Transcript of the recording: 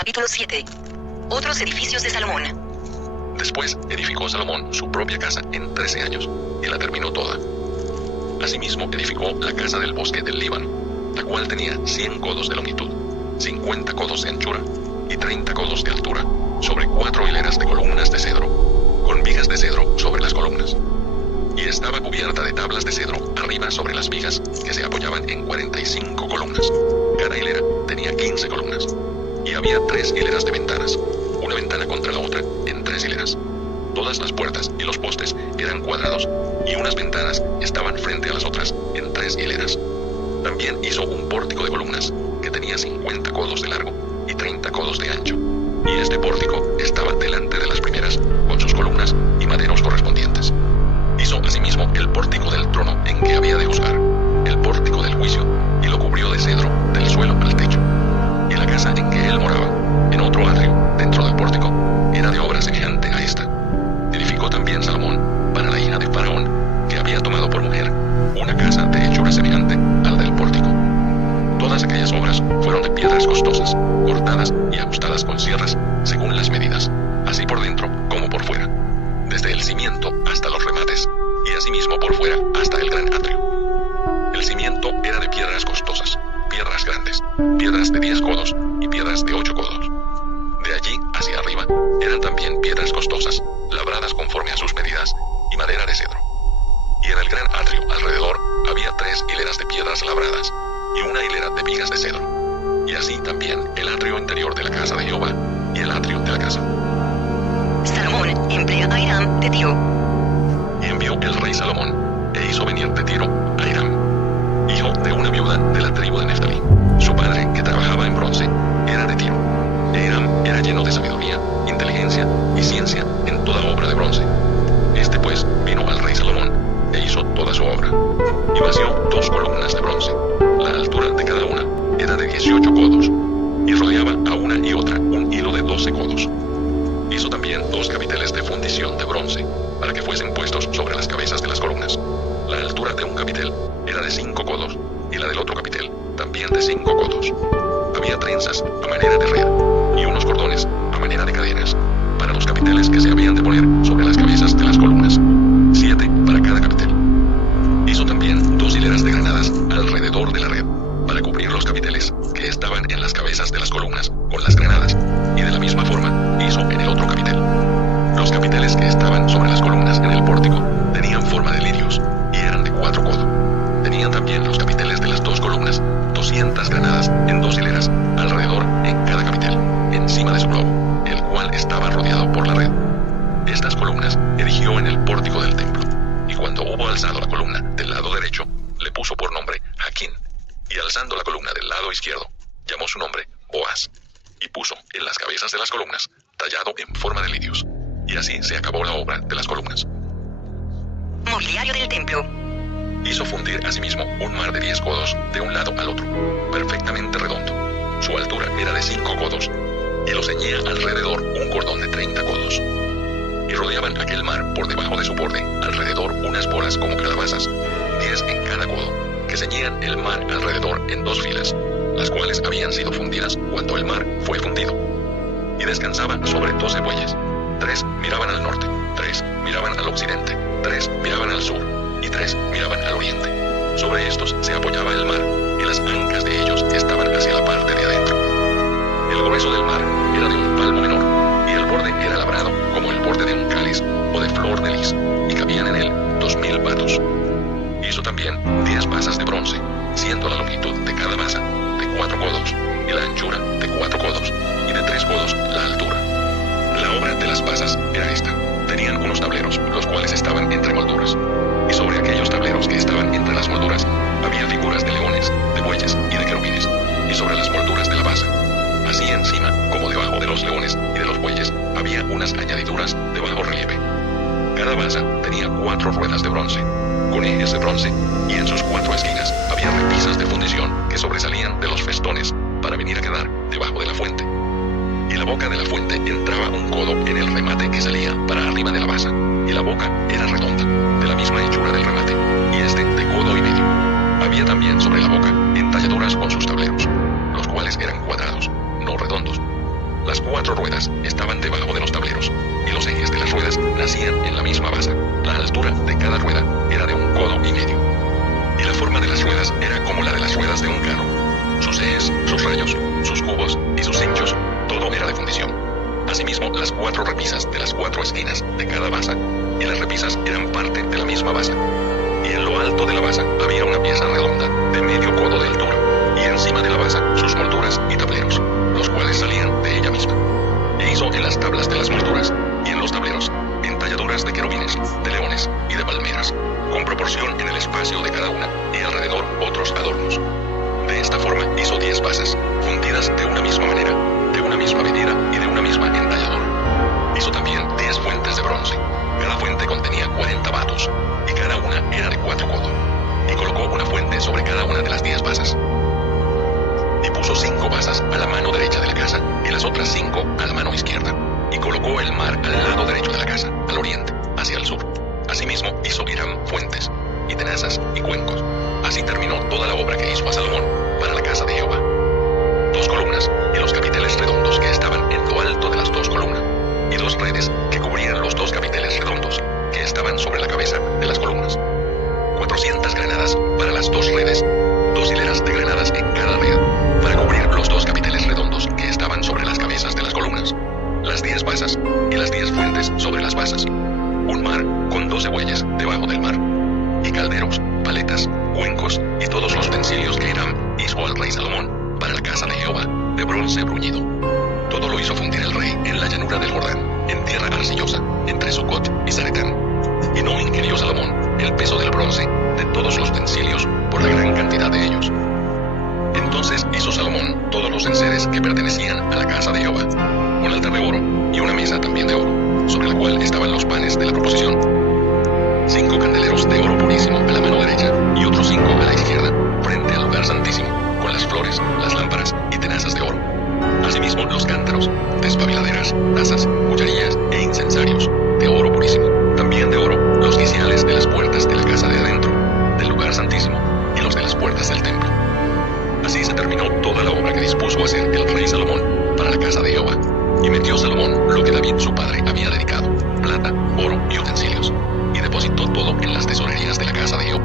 Capítulo 7. Otros edificios de Salomón. Después edificó Salomón su propia casa en 13 años, y la terminó toda. Asimismo edificó la casa del bosque del Líbano, la cual tenía 100 codos de longitud, 50 codos de anchura y 30 codos de altura, sobre 4 hileras de columnas de cedro, con vigas de cedro sobre las columnas. Y estaba cubierta de tablas de cedro arriba sobre las vigas, que se apoyaban en 45 columnas. Cada hilera tenía 15 columnas. Y había 3 hileras de ventanas, una ventana contra la otra, en 3 hileras. Todas las puertas y los postes eran cuadrados, y unas ventanas estaban frente a las otras, en 3 hileras. También hizo un pórtico de columnas, que tenía 50 codos de largo y 30 codos de ancho. Y este pórtico estaba delante de las primeras, con sus columnas y maderos correspondientes. Hizo asimismo el pórtico del trono en que había de juzgar, el pórtico del juicio, y lo cubrió de cedro del suelo al techo. Y la casa en que él moraba, en otro atrio, dentro del pórtico, era de obra semejante a esta. Edificó también Salomón, para la hija de Faraón, que había tomado por mujer, una casa de hechura semejante a la del pórtico. Todas aquellas obras fueron de piedras costosas, cortadas y ajustadas con sierras, según las medidas, así por dentro como por fuera, desde el cimiento hasta los remates, y asimismo por fuera hasta el gran atrio. El cimiento era de piedras costosas, piedras grandes, piedras de 10 codos y piedras de 8 codos. De allí hacia arriba eran también piedras costosas, labradas conforme a sus medidas, y madera de cedro. Y en el gran atrio alrededor había 3 hileras de piedras labradas, y una hilera de vigas de cedro. Y así también el atrio interior de la casa de Jehová, y el atrio de la casa. Salomón emplea a Hiram de Tiro. Y envió el rey Salomón, e hizo venir de Tiro a Hiram, hijo de una viuda de la tribu de Neftalí. Su padre, que trabajaba en bronce, era de Tiro. E Hiram era lleno de sabiduría, inteligencia y ciencia en toda obra de bronce. Este pues vino al rey Salomón, e hizo toda su obra. Y vació 2 columnas de bronce. La altura de cada una era de 18 codos, y rodeaba a una y otra un hilo de 12 codos. Hizo también 2 capiteles de fundición de bronce, para que fuesen puestos sobre las cabezas de las columnas. La altura de un capitel era de 5 codos, y la del otro capitel también de 5 codos. Había trenzas a manera de red, y unos cordones a manera de cadenas, para los capiteles que se habían de poner sobre las cabezas de las columnas, 7 para cada capitel. Hizo también 2 hileras de granadas alrededor de la red, para cubrir los capiteles que estaban en las cabezas de las columnas con las granadas, y de la misma forma hizo en el otro capitel. Los capiteles que estaban sobre las columnas en el pórtico tenían forma de lirios, y eran de 4 codos. Tenían también los capiteles de las 2 columnas 200 granadas en 2 hileras alrededor en cada capitel, encima de su globo, el cual estaba rodeado por la red. Estas columnas erigió en el pórtico del templo, y cuando hubo alzado la columna del lado derecho, le puso por nombre Jaquín, y alzando la columna del lado izquierdo, llamó su nombre Boaz, y puso en las cabezas de las columnas tallado en forma de lirios, y así se acabó la obra de las columnas. Mobiliario del templo. Hizo fundir asimismo un mar de 10 codos de un lado al otro, perfectamente redondo. Su altura era de 5 codos, y lo ceñía alrededor un cordón de 30 codos. Y rodeaban aquel mar por debajo de su borde alrededor unas bolas como calabazas, 10 en cada codo, que ceñían el mar alrededor en 2 filas, las cuales habían sido fundidas cuando el mar fue fundido. Y descansaban sobre 12 bueyes. 3 miraban al norte, 3 miraban al occidente, 3 miraban al sur, y 3 miraban al oriente. Sobre estos se apoyaba el mar, y las ancas de ellos estaban hacia la parte de adentro. El grueso del mar era de un palmo menor, y el borde era labrado como el borde de un cáliz o de flor de lis, y cabían en él 2000 batos. Hizo también 10 basas de bronce, siendo la longitud de cada basa de 4 codos, y la anchura de 4 codos, y de 3 codos la altura. La obra de las basas era esta. Tenían unos tableros, los cuales estaban entre molduras, y sobre aquellos tableros que estaban entre las molduras había figuras de leones, de bueyes y de querubines, y sobre las molduras de la basa, así encima como debajo de los leones y de los bueyes, había unas añadiduras de bajo relieve. Cada basa tenía 4 ruedas de bronce, con ejes de bronce, y en sus 4 esquinas había repisas de fundición que sobresalían de los festones para venir a quedar debajo de la fuente. Y la boca de la fuente entraba un codo en el remate que salía para arriba de la basa, y la boca era redonda, de la misma hechura del remate, y este de codo y medio. Había también sobre la boca entalladuras con sus tableros, los cuales eran cuadrados, no redondos. Las 4 ruedas estaban debajo de los tableros, y los ejes de las ruedas nacían en la misma base. La altura de cada rueda era de 1,5 codos, y la forma de las ruedas era como la de las ruedas de un carro. Sus ejes, sus rayos, sus cubos y sus hinchos, todo era de fundición. Asimismo, las 4 repisas de las 4 esquinas de cada base, y las repisas eran parte de la misma base. Y en lo alto de la base había una pieza redonda de medio codo de altura, y encima de la base sus molduras y tableros, los cuales salían de ella misma. E hizo en las tablas de las molduras y en los tableros entalladuras de querubines, de leones y de palmeras, con proporción en el espacio de cada una, y alrededor otros adornos. De esta forma hizo 10 bases, fundidas de una misma manera, de una misma medida y de una misma entalladura. Hizo también 10 fuentes de bronce. Cada fuente contenía 40 batos, y cada una era de 4 codos. Y colocó una fuente sobre cada una de las 10 basas. Y puso 5 basas a la mano derecha de la casa, y las otras 5 a la mano izquierda. Y colocó el mar al lado derecho de la casa, al oriente, hacia el sur. Asimismo hizo Hiram fuentes, y tenazas, y cuencos. Así terminó toda la obra que hizo a Salomón para la casa de Jehová. 2 columnas, y los capiteles redondos que estaban en lo alto de las 2 columnas, y 2 redes que cubrían los 2 capiteles redondos que estaban sobre la cabeza de las columnas. 400 granadas para las 2 redes, 2 hileras de granadas en cada red, para cubrir los 2 capiteles redondos que estaban sobre las cabezas de las columnas, las 10 basas y las 10 fuentes sobre las basas, un mar con 12 bueyes debajo del mar, y calderos, paletas, cuencos y todos los utensilios que Hiram hizo al rey Salomón para la casa de Jehová, de bronce bruñido. Todo lo hizo fundir el rey en la llanura del Jordán, en tierra arcillosa, entre Sucot y Zaretán. Y no inquirió Salomón el peso del bronce de todos los utensilios por la gran cantidad de ellos. Entonces hizo Salomón todos los enseres que pertenecían a la casa de Jehová, un altar de oro y una mesa también de oro, sobre la cual estaban los panes de la proposición. 5 candeleros de oro purísimo a la mano derecha y otros 5 a la izquierda, frente al lugar santísimo, con las flores, las lámparas y tenazas de oro. Asimismo los cántaros, despabiladeras, tazas, cucharillas e incensarios, de oro purísimo. También de oro los quiciales de las puertas de la casa de adentro, del lugar santísimo, y los de las puertas del templo. Así se terminó toda la obra que dispuso hacer el rey Salomón para la casa de Jehová. Y metió Salomón lo que David su padre había dedicado, plata, oro y utensilios, y depositó todo en las tesorerías de la casa de Jehová.